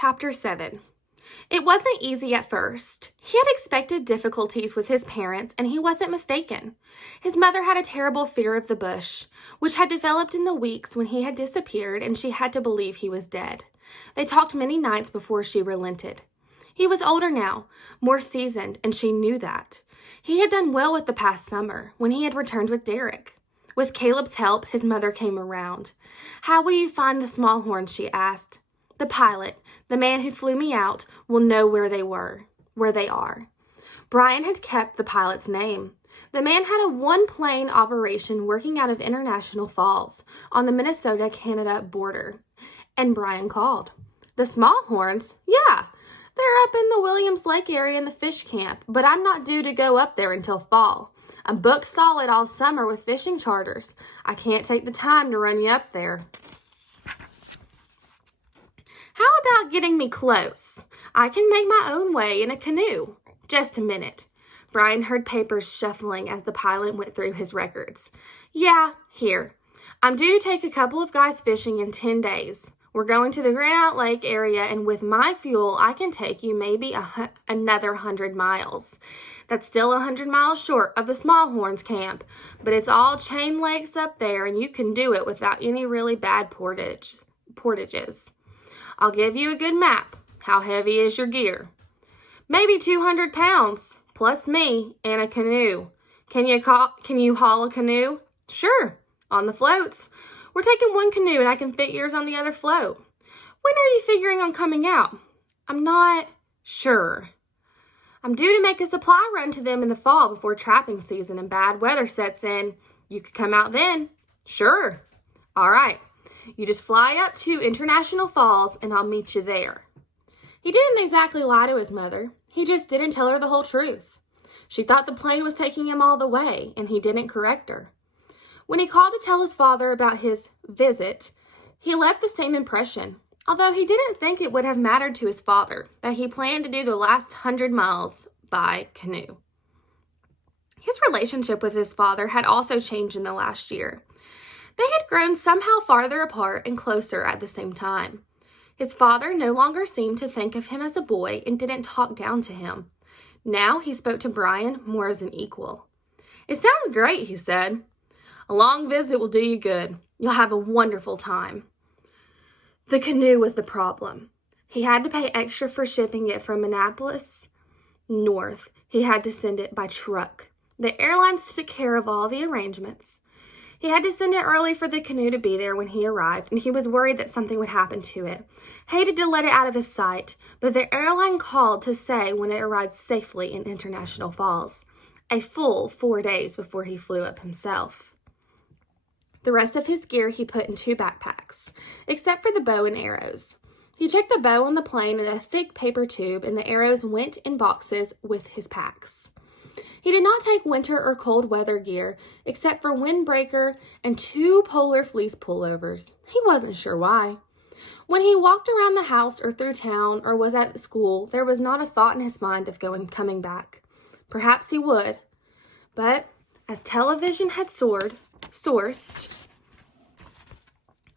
Chapter 7. It wasn't easy at first. He had expected difficulties with his parents, and he wasn't mistaken. His mother had a terrible fear of the bush, which had developed in the weeks when he had disappeared, and she had to believe he was dead. They talked many nights before she relented. He was older now, more seasoned, and she knew that. He had done well with the past summer, when he had returned with Derek. With Caleb's help, his mother came around. "How will you find the small horns?" she asked. "The pilot, the man who flew me out, will know where they are." Brian had kept the pilot's name. The man had a one-plane operation working out of International Falls on the Minnesota-Canada border. And Brian called. "The small horns? Yeah, they're up in the Williams Lake area in the fish camp, but I'm not due to go up there until fall. I'm booked solid all summer with fishing charters. I can't take the time to run you up there." "How about getting me close? I can make my own way in a canoe." "Just a minute." Brian heard papers shuffling as the pilot went through his records. "Yeah, here. I'm due to take a couple of guys fishing in 10 days. We're going to the Granite Lake area, and with my fuel, I can take you maybe another 100 miles. That's still 100 miles short of the Small Horns camp, but it's all chain lakes up there, and you can do it without any really bad portages. I'll give you a good map. How heavy is your gear?" "Maybe 200 pounds, plus me, and a canoe." Can you haul a canoe?" "Sure, on the floats. We're taking one canoe, and I can fit yours on the other float." "When are you figuring on coming out?" "I'm not sure. I'm due to make a supply run to them in the fall before trapping season and bad weather sets in. You could come out then." "Sure." "All right. You just fly up to International Falls, and I'll meet you there." He didn't exactly lie to his mother. He just didn't tell her the whole truth. She thought the plane was taking him all the way, and he didn't correct her. When he called to tell his father about his visit, he left the same impression, although he didn't think it would have mattered to his father that he planned to do the last 100 miles by canoe. His relationship with his father had also changed in the last year. They had grown somehow farther apart and closer at the same time. His father no longer seemed to think of him as a boy and didn't talk down to him. Now he spoke to Brian more as an equal. "It sounds great," he said. "A long visit will do you good. You'll have a wonderful time." The canoe was the problem. He had to pay extra for shipping it from Minneapolis north. He had to send it by truck. The airlines took care of all the arrangements. He had to send it early for the canoe to be there when he arrived, and he was worried that something would happen to it. Hated to let it out of his sight, but the airline called to say when it arrived safely in International Falls, a full 4 days before he flew up himself. The rest of his gear he put in 2 backpacks, except for the bow and arrows. He checked the bow on the plane in a thick paper tube, and the arrows went in boxes with his packs. He did not take winter or cold weather gear, except for windbreaker and 2 polar fleece pullovers. He wasn't sure why. When he walked around the house or through town or was at school, there was not a thought in his mind of coming back. Perhaps he would, but as television had sourced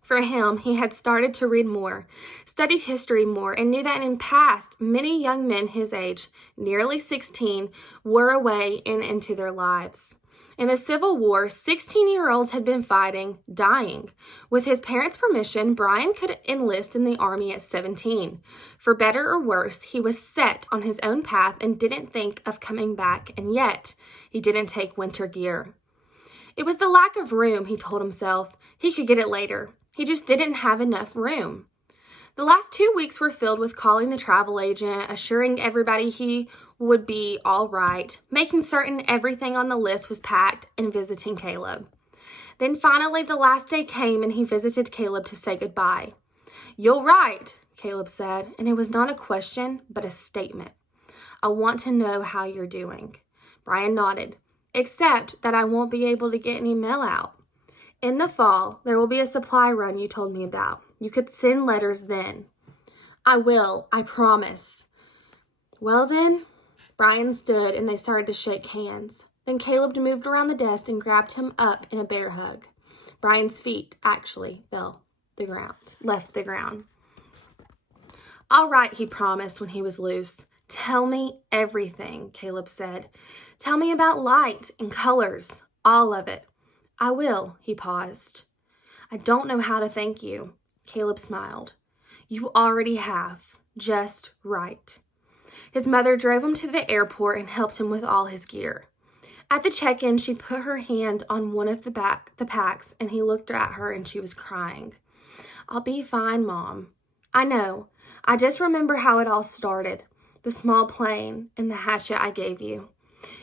for him, he had started to read more, studied history more, and knew that in past, many young men his age, nearly 16, were away and into their lives. In the Civil War, 16-year-olds had been fighting, dying. With his parents' permission, Brian could enlist in the Army at 17. For better or worse, he was set on his own path and didn't think of coming back, and yet he didn't take winter gear. It was the lack of room, he told himself. He could get it later. He just didn't have enough room. The last 2 weeks were filled with calling the travel agent, assuring everybody he would be all right, making certain everything on the list was packed, and visiting Caleb. Then finally the last day came, and he visited Caleb to say goodbye. "You'll write," Caleb said, and it was not a question, but a statement. "I want to know how you're doing." Brian nodded. "Except that I won't be able to get any mail out." "In the fall, there will be a supply run you told me about. You could send letters then." "I will, I promise." "Well then," Brian stood and they started to shake hands. Then Caleb moved around the desk and grabbed him up in a bear hug. Brian's feet actually left the ground. All right, he promised when he was loose. Tell me everything, Caleb said. Tell me about light and colors, all of it. I will, he paused. I don't know how to thank you, Caleb smiled. You already have, just right. His mother drove him to the airport and helped him with all his gear. At the check-in, she put her hand on one of the packs, and he looked at her and she was crying. I'll be fine, Mom. I know. I just remember how it all started. The small plane and the hatchet I gave you.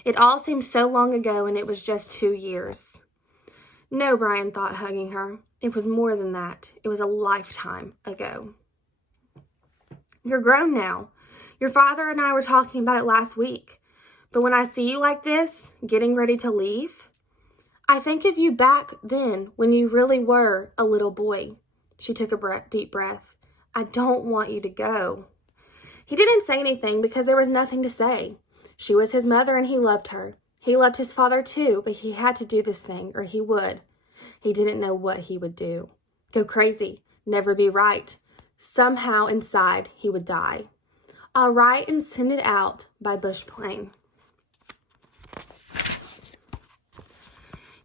It all seems so long ago, and it was just 2 years. No, Brian thought, hugging her. It was more than that. It was a lifetime ago. You're grown now. Your father and I were talking about it last week. But when I see you like this, getting ready to leave, I think of you back then when you really were a little boy. She took a deep breath. I don't want you to go. He didn't say anything because there was nothing to say. She was his mother and he loved her. He loved his father too, but he had to do this thing or he would. He didn't know what he would do. Go crazy, never be right. Somehow inside he would die. I'll write and send it out by bush plane.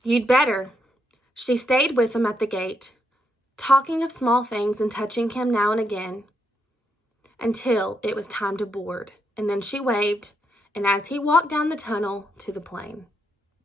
You'd better. She stayed with him at the gate, talking of small things and touching him now and again, until it was time to board. And then she waved, and as he walked down the tunnel to the plane.